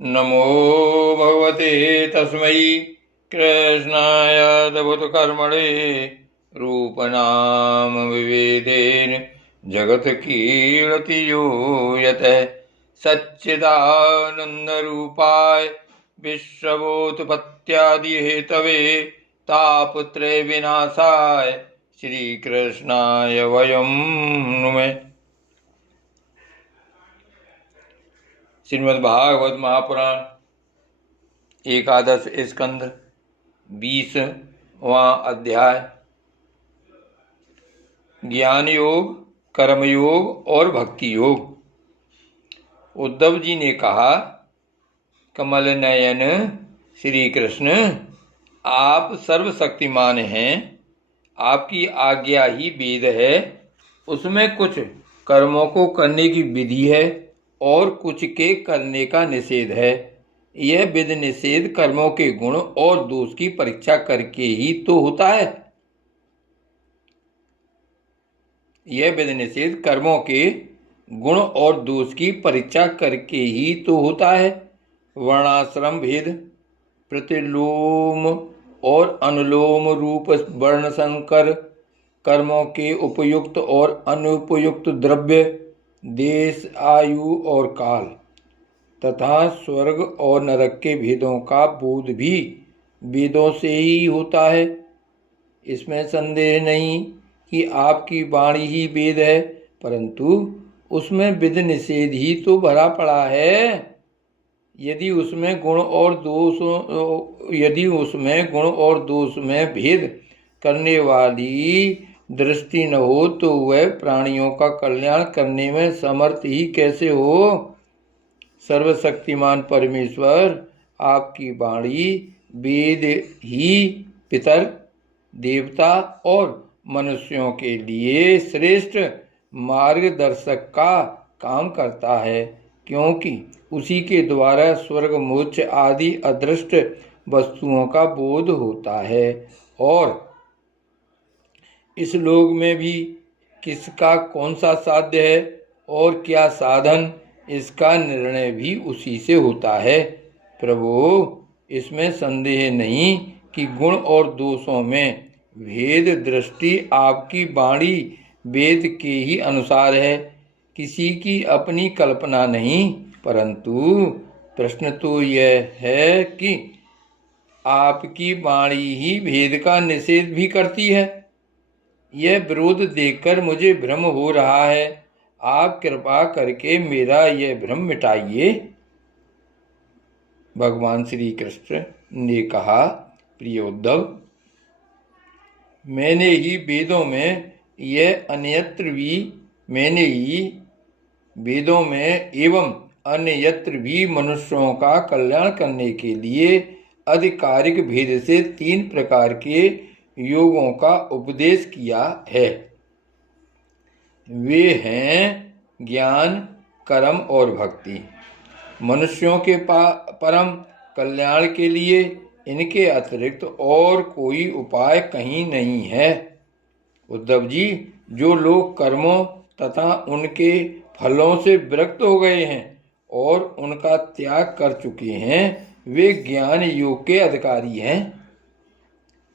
नमो भगवते तस्मै कृष्णायादभूतकर्मणे रूपनाम विभेदेन जगत कीर्ति यो यतः सच्चिदानन्दरूपाय विश्वोत्पत्त्यादिहेतवे तापत्रय विनाशाय श्रीकृष्णाय वयं नुमः। श्रीमद्भागवत महापुराण एकादश स्कंध 20वां अध्याय ज्ञान योग, कर्मयोग और भक्ति योग। उद्धव जी ने कहा, कमल नयन श्री कृष्ण, आप सर्वशक्तिमान हैं। आपकी आज्ञा ही वेद है। उसमें कुछ कर्मों को करने की विधि है और कुछ के करने का निषेध है। यह विध निषेध कर्मों के गुण और दोष की परीक्षा करके ही तो होता है। यह विध निषेध कर्मों के गुण और दोष की परीक्षा करके ही तो होता है। वर्णाश्रम भेद, प्रतिलोम और अनुलोम रूप वर्ण संकर, कर्मों के उपयुक्त और अनुपयुक्त द्रव्य, देश, आयु और काल तथा स्वर्ग और नरक के भेदों का बोध भी वेदों से ही होता है। इसमें संदेह नहीं कि आपकी वाणी ही वेद है, परंतु उसमें विध निषेध ही तो भरा पड़ा है। यदि उसमें गुण और दोष में भेद करने वाली दृष्टि न हो तो वह प्राणियों का कल्याण करने में समर्थ ही कैसे हो। सर्वशक्तिमान परमेश्वर, आपकी वाणी वेद ही पितर, देवता और मनुष्यों के लिए श्रेष्ठ मार्गदर्शक का काम करता है, क्योंकि उसी के द्वारा स्वर्ग, मोक्ष आदि अदृष्ट वस्तुओं का बोध होता है और इस लोक में भी किसका कौन सा साध्य है और क्या साधन, इसका निर्णय भी उसी से होता है। प्रभु, इसमें संदेह नहीं कि गुण और दोषों में भेद दृष्टि आपकी वाणी वेद के ही अनुसार है, किसी की अपनी कल्पना नहीं। परंतु प्रश्न तो यह है कि आपकी वाणी ही भेद का निषेध भी करती है। यह विरोध देखकर मुझे भ्रम हो रहा है। आप कृपा करके मेरा यह भ्रम मिटाइए। भगवान श्री कृष्ण ने कहा, प्रिय उद्धव, मैंने ही वेदों में एवं अन्यत्र भी मनुष्यों का कल्याण करने के लिए आधिकारिक भेद से 3 प्रकार के योगों का उपदेश किया है। वे हैं ज्ञान, कर्म और भक्ति। मनुष्यों के परम कल्याण के लिए इनके अतिरिक्त और कोई उपाय कहीं नहीं है। उद्धव जी, जो लोग कर्मों तथा उनके फलों से विरक्त हो गए हैं और उनका त्याग कर चुके हैं, वे ज्ञान योग के अधिकारी हैं।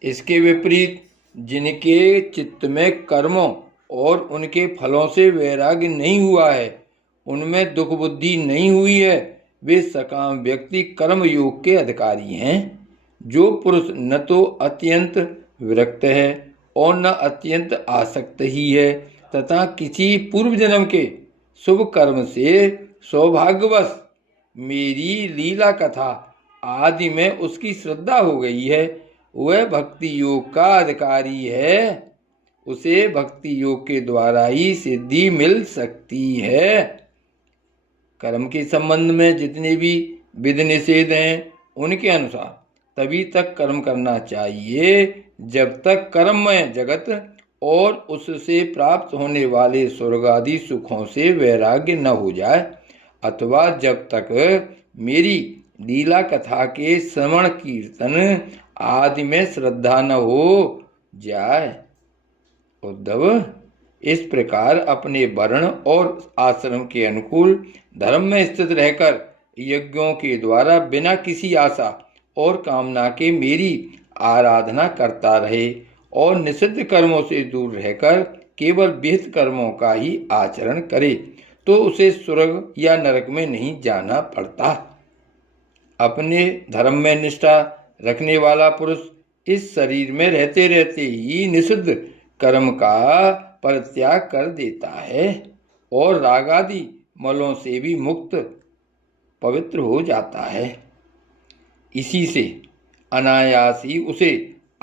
इसके विपरीत जिनके चित्त में कर्मों और उनके फलों से वैराग्य नहीं हुआ है, उनमें दुख बुद्धि नहीं हुई है, वे सकाम व्यक्ति कर्म योग के अधिकारी हैं। जो पुरुष न तो अत्यंत विरक्त है और न अत्यंत आसक्त ही है तथा किसी पूर्व जन्म के शुभ कर्म से सौभाग्यवश मेरी लीला कथा आदि में उसकी श्रद्धा हो गई है, वह भक्ति योग का अधिकारी है। उसे भक्ति योग के द्वारा ही सिद्धि मिल सकती है। कर्म के संबंध में जितने भी विधि निषेध हैं, उनके अनुसार तभी तक कर्म करना चाहिए जब तक कर्ममय जगत और उससे प्राप्त होने वाले स्वर्ग आदि सुखों से वैराग्य न हो जाए, अथवा जब तक मेरी लीला कथा के श्रवण कीर्तन आदि में श्रद्धा न हो जाए। उद्धव, इस प्रकार अपने वर्ण और आश्रम के अनुकूल धर्म में स्थित रहकर यज्ञों के द्वारा बिना किसी आशा और कामना के मेरी आराधना करता रहे और निषिद्ध कर्मों से दूर रहकर केवल विहित कर्मों का ही आचरण करे तो उसे स्वर्ग या नरक में नहीं जाना पड़ता। अपने धर्म में निष्ठा रखने वाला पुरुष इस शरीर में रहते रहते ही निषिद्ध कर्म का परित्याग कर देता है और रागादि मलों से भी मुक्त पवित्र हो जाता है। इसी से अनायास ही उसे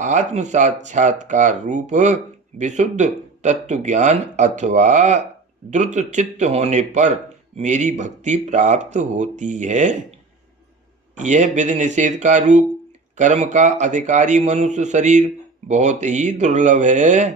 आत्म साक्षात्कार रूप विशुद्ध तत्व ज्ञान अथवा द्रुत चित्त होने पर मेरी भक्ति प्राप्त होती है। यह विधि निषेध का रूप कर्म का अधिकारी मनुष्य शरीर बहुत ही दुर्लभ है।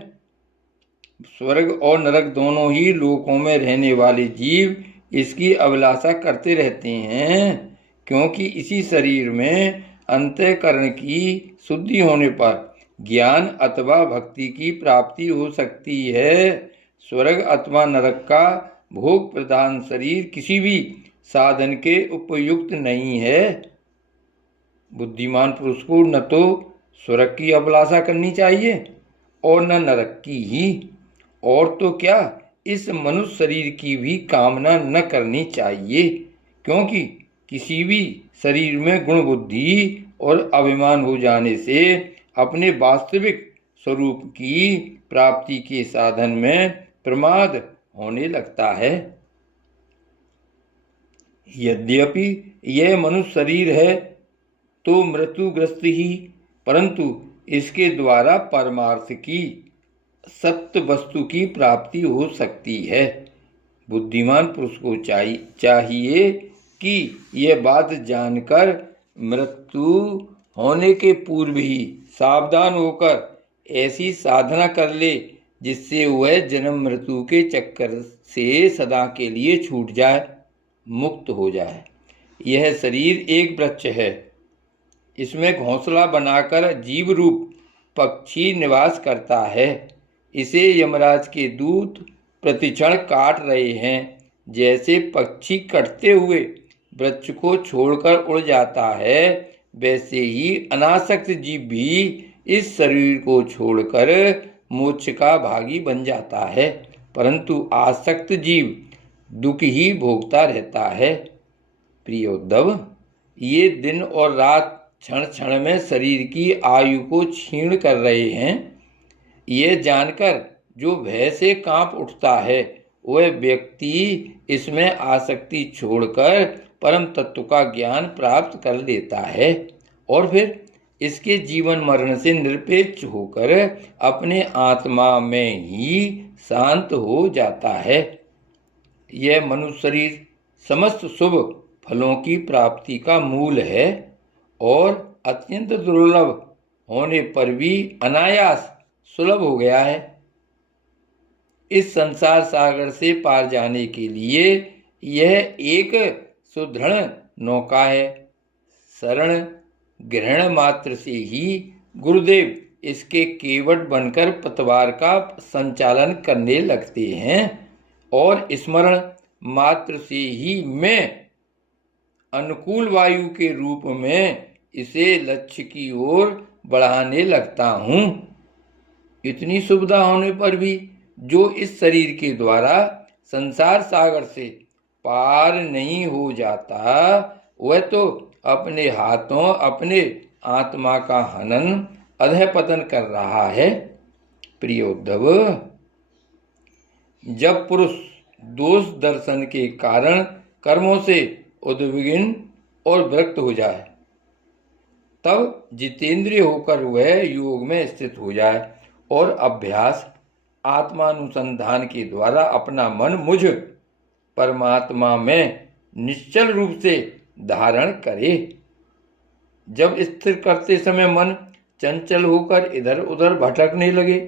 स्वर्ग और नरक दोनों ही लोकों में रहने वाले जीव इसकी अभिलाषा करते रहते हैं, क्योंकि इसी शरीर में अंतःकरण की शुद्धि होने पर ज्ञान अथवा भक्ति की प्राप्ति हो सकती है। स्वर्ग अथवा नरक का भोग प्रधान शरीर किसी भी साधन के उपयुक्त नहीं है। बुद्धिमान पुरुष को न तो स्वर्ग की अभिलाषा करनी चाहिए और न नरक की ही, और तो क्या इस मनुष्य शरीर की भी कामना न करनी चाहिए, क्योंकि किसी भी शरीर में गुण बुद्धि और अभिमान हो जाने से अपने वास्तविक स्वरूप की प्राप्ति के साधन में प्रमाद होने लगता है। यद्यपि यह मनुष्य शरीर है तो मृत्युग्रस्त ही, परंतु इसके द्वारा परमार्थ की सत्य वस्तु की प्राप्ति हो सकती है। बुद्धिमान पुरुष को चाहिए कि यह बात जानकर मृत्यु होने के पूर्व ही सावधान होकर ऐसी साधना कर ले जिससे वह जन्म मृत्यु के चक्कर से सदा के लिए छूट जाए, मुक्त हो जाए। यह शरीर एक वृक्ष है, इसमें घोंसला बनाकर जीव रूप पक्षी निवास करता है। इसे यमराज के दूत प्रतिक्षण काट रहे हैं। जैसे पक्षी कटते हुए वृक्ष को छोड़कर उड़ जाता है, वैसे ही अनासक्त जीव भी इस शरीर को छोड़कर मोक्ष का भागी बन जाता है, परंतु आसक्त जीव दुख ही भोगता रहता है। प्रिय उद्धव, ये दिन और रात क्षण क्षण में शरीर की आयु को क्षीण कर रहे हैं। यह जानकर जो भय से कांप उठता है, वह व्यक्ति इसमें आसक्ति छोड़कर परम तत्व का ज्ञान प्राप्त कर लेता है और फिर इसके जीवन मरण से निरपेक्ष होकर अपने आत्मा में ही शांत हो जाता है। यह मनुष्य शरीर समस्त शुभ फलों की प्राप्ति का मूल है और अत्यंत दुर्लभ होने पर भी अनायास सुलभ हो गया है। इस संसार सागर से पार जाने के लिए यह एक सुदृढ़ नौका है। शरण ग्रहण मात्र से ही गुरुदेव इसके केवट बनकर पतवार का संचालन करने लगते हैं और स्मरण मात्र से ही मैं अनुकूल वायु के रूप में इसे लक्ष्य की ओर बढ़ाने लगता हूँ। इतनी सुविधा होने पर भी जो इस शरीर के द्वारा संसार सागर से पार नहीं हो जाता, वह तो अपने हाथों अपने आत्मा का हनन अधःपतन कर रहा है। प्रिय उद्धव, जब पुरुष दोष दर्शन के कारण कर्मों से उद्विग्न और विरक्त हो जाए, तब जितेंद्रिय होकर वह योग में स्थित हो जाए और अभ्यास आत्मानुसंधान के द्वारा अपना मन मुझ परमात्मा में निश्चल रूप से धारण करे। जब स्थिर करते समय मन चंचल होकर इधर उधर भटकने लगे,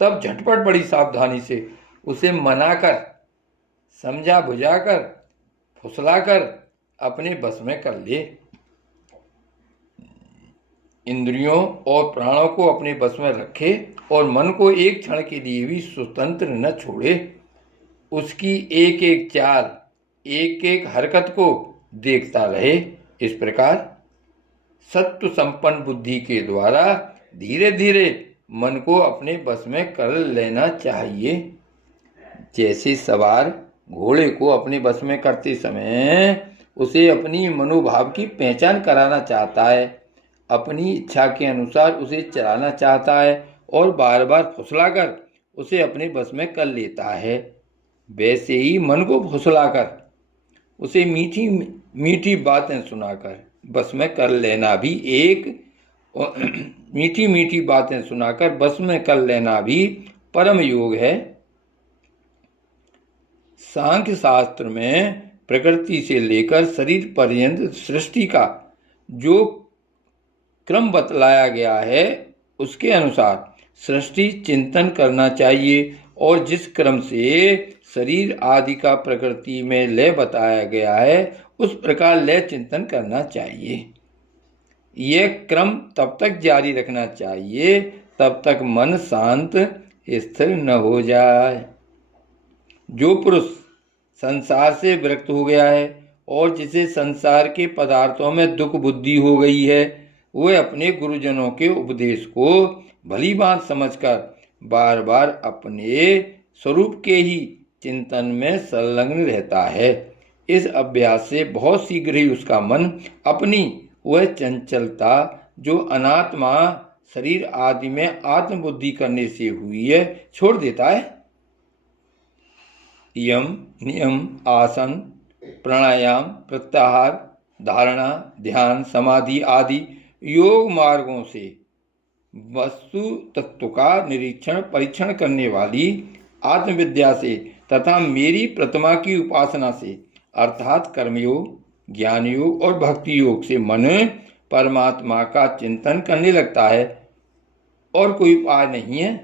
तब झटपट बड़ी सावधानी से उसे मनाकर, समझा बुझाकर, फुसलाकर अपने बस में कर ले। इंद्रियों और प्राणों को अपने बस में रखे और मन को एक क्षण के लिए भी स्वतंत्र न छोड़े। उसकी एक एक चाल, एक एक हरकत को देखता रहे। इस प्रकार सत्व संपन्न बुद्धि के द्वारा धीरे धीरे मन को अपने बस में कर लेना चाहिए। जैसे सवार घोड़े को अपने बस में करते समय उसे अपनी मनोभाव की पहचान कराना चाहता है, अपनी इच्छा के अनुसार उसे चलाना चाहता है और बार बार फुसलाकर उसे अपने बस में कर लेता है, वैसे ही मन को फुसलाकर उसे मीठी मीठी बातें सुनाकर बस में कर लेना भी मीठी मीठी बातें सुनाकर बस में कर लेना भी परम योग है। सांख्य शास्त्र में प्रकृति से लेकर शरीर पर्यंत सृष्टि का जो क्रम बतलाया गया है उसके अनुसार सृष्टि चिंतन करना चाहिए और जिस क्रम से शरीर आदि का प्रकृति में लय बताया गया है उस प्रकार लय चिंतन करना चाहिए। यह क्रम तब तक जारी रखना चाहिए तब तक मन शांत स्थिर न हो जाए। जो पुरुष संसार से विरक्त हो गया है और जिसे संसार के पदार्थों में दुख बुद्धि हो गई है वह अपने गुरुजनों के उपदेश को भली बात समझकर बार बार अपने स्वरूप के ही चिंतन में संलग्न रहता है। इस अभ्यास से बहुत शीघ्र ही उसका मन अपनी वह चंचलता जो अनात्मा शरीर आदि में आत्मबुद्धि करने से हुई है छोड़ देता है। यम नियम आसन प्राणायाम प्रत्याहार धारणा ध्यान समाधि आदि योग मार्गों से वस्तु तत्व का निरीक्षण परीक्षण करने वाली आत्मविद्या से तथा मेरी प्रतिमा की उपासना से अर्थात कर्मयोग ज्ञान योग और भक्ति योग से मन परमात्मा का चिंतन करने लगता है और कोई उपाय नहीं है।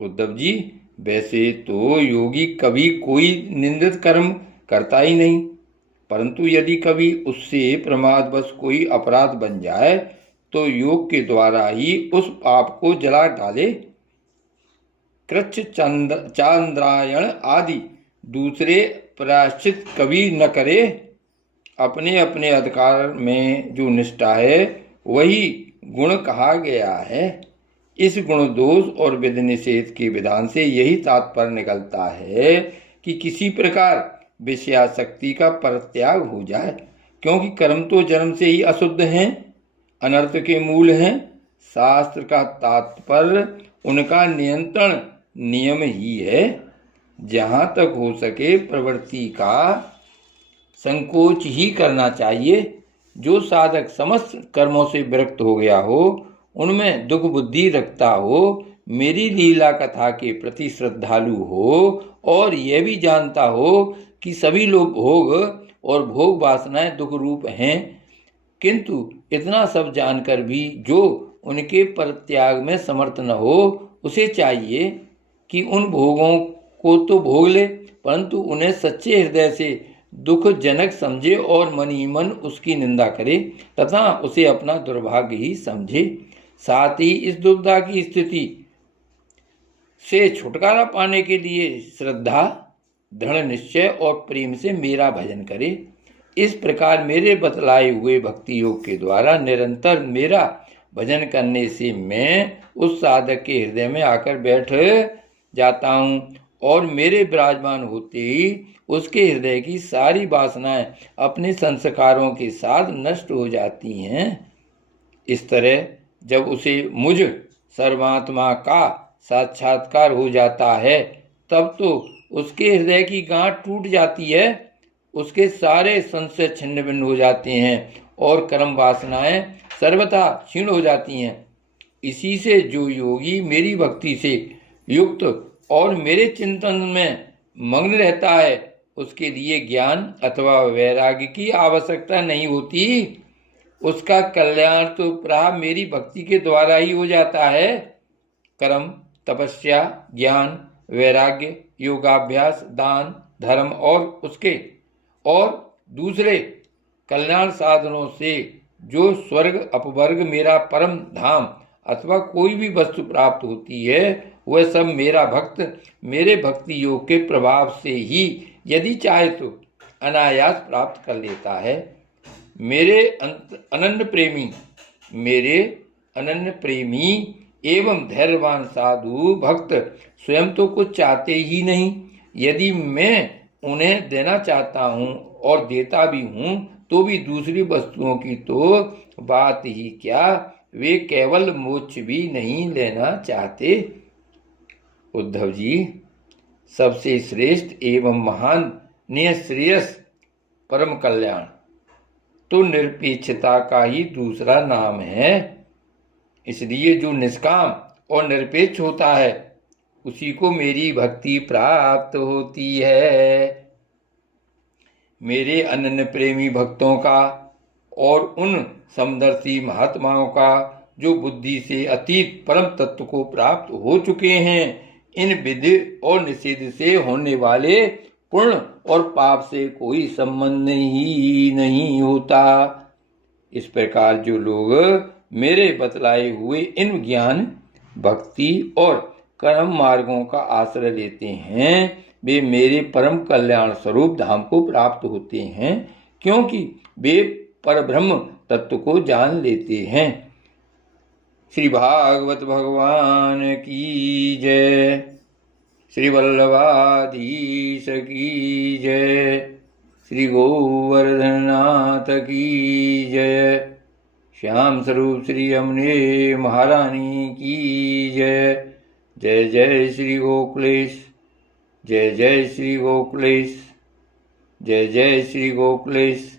उद्धव जी, वैसे तो योगी कभी कोई निंदित कर्म करता ही नहीं, परंतु यदि कभी उससे प्रमादवश कोई अपराध बन जाए तो योग के द्वारा ही उस पाप को जला डाले। कृच्छ चांद्रायण आदि दूसरे प्रायश्चित कभी न करे। अपने अपने अधिकार में जो निष्ठा है वही गुण कहा गया है। इस गुण दोष और विधि निषेध के विधान से यही तात्पर्य निकलता है कि किसी प्रकार विषयासक्ति का परित्याग हो जाए, क्योंकि कर्म तो जन्म से ही अशुद्ध हैं, अनर्थ के मूल हैं। शास्त्र का तात्पर्य उनका नियंत्रण नियम ही है। जहाँ तक हो सके प्रवृत्ति का संकोच ही करना चाहिए। जो साधक समस्त कर्मों से विरक्त हो गया हो, उनमें दुख बुद्धि रखता हो, मेरी लीला कथा के प्रति श्रद्धालु हो और यह भी जानता हो कि सभी लोग भोग और भोग वासनाएं दुख रूप हैं, किंतु इतना सब जानकर भी जो उनके परित्याग में समर्थ न हो, उसे चाहिए कि उन भोगों को तो भोग ले, परंतु उन्हें सच्चे हृदय से दुखजनक समझे और मन ही मन उसकी निंदा करे तथा उसे अपना दुर्भाग्य ही समझे। साथ ही इस दुविधा की स्थिति से छुटकारा पाने के लिए श्रद्धा, दृढ़ निश्चय और प्रेम से मेरा भजन करे। इस प्रकार मेरे बतलाए हुए भक्ति योग के द्वारा निरंतर मेरा भजन करने से मैं उस साधक के हृदय में आकर बैठ जाता हूँ और मेरे विराजमान होते ही उसके हृदय की सारी वासनाएं अपने संस्कारों के साथ नष्ट हो जाती हैं। इस तरह जब उसे मुझ सर्वात्मा का साक्षात्कार हो जाता है तब तो उसके हृदय की गांठ टूट जाती है, उसके सारे संशय छिन्न भिन्न हो जाते हैं और कर्म वासनाएं सर्वथा क्षीण हो जाती हैं। इसी से जो योगी मेरी भक्ति से युक्त और मेरे चिंतन में मग्न रहता है उसके लिए ज्ञान अथवा वैराग्य की आवश्यकता नहीं होती। उसका कल्याण तो प्राय मेरी भक्ति के द्वारा ही हो जाता है। कर्म, तपस्या, ज्ञान, वैराग्य, योगाभ्यास, दान, धर्म और दूसरे कल्याण साधनों से जो स्वर्ग अपवर्ग मेरा परम धाम अथवा कोई भी वस्तु प्राप्त होती है वह सब मेरा भक्त मेरे भक्ति योग के प्रभाव से ही यदि चाहे तो अनायास प्राप्त कर लेता है। मेरे अनन्य प्रेमी एवं धैर्यवान साधु भक्त स्वयं तो कुछ चाहते ही नहीं। यदि मैं उन्हें देना चाहता हूँ और देता भी हूँ तो भी दूसरी वस्तुओं की तो बात ही क्या, वे केवल मोक्ष भी नहीं लेना चाहते। उद्धव जी, सबसे श्रेष्ठ एवं महान निःश्रेयस परम कल्याण तो निरपेक्षता का ही दूसरा नाम है। इसलिए जो निष्काम और निरपेक्ष होता है उसी को मेरी भक्ति प्राप्त होती है। मेरे अनन्य प्रेमी भक्तों का और उन समदर्शी महात्माओं का जो बुद्धि से अतीत परम तत्व को प्राप्त हो चुके हैं, इन विधि और निषेध से होने वाले पुण्य और पाप से कोई संबंध ही नहीं होता। इस प्रकार जो लोग मेरे बतलाए हुए इन ज्ञान, भक्ति और कर्म मार्गों का आश्रय लेते हैं, वे मेरे परम कल्याण स्वरूप धाम को प्राप्त होते हैं, क्योंकि वे परब्रह्म तत्व को जान लेते हैं। श्री भागवत भगवान की जय। श्री वल्लभाधीश की जय। श्री गोवर्धननाथ की जय। श्याम स्वरूप श्री अम्बे महारानी की जय। जय जय श्री गोकुलेश। जय जय श्री गोकुलेश। जय जय श्री गोकुलेश।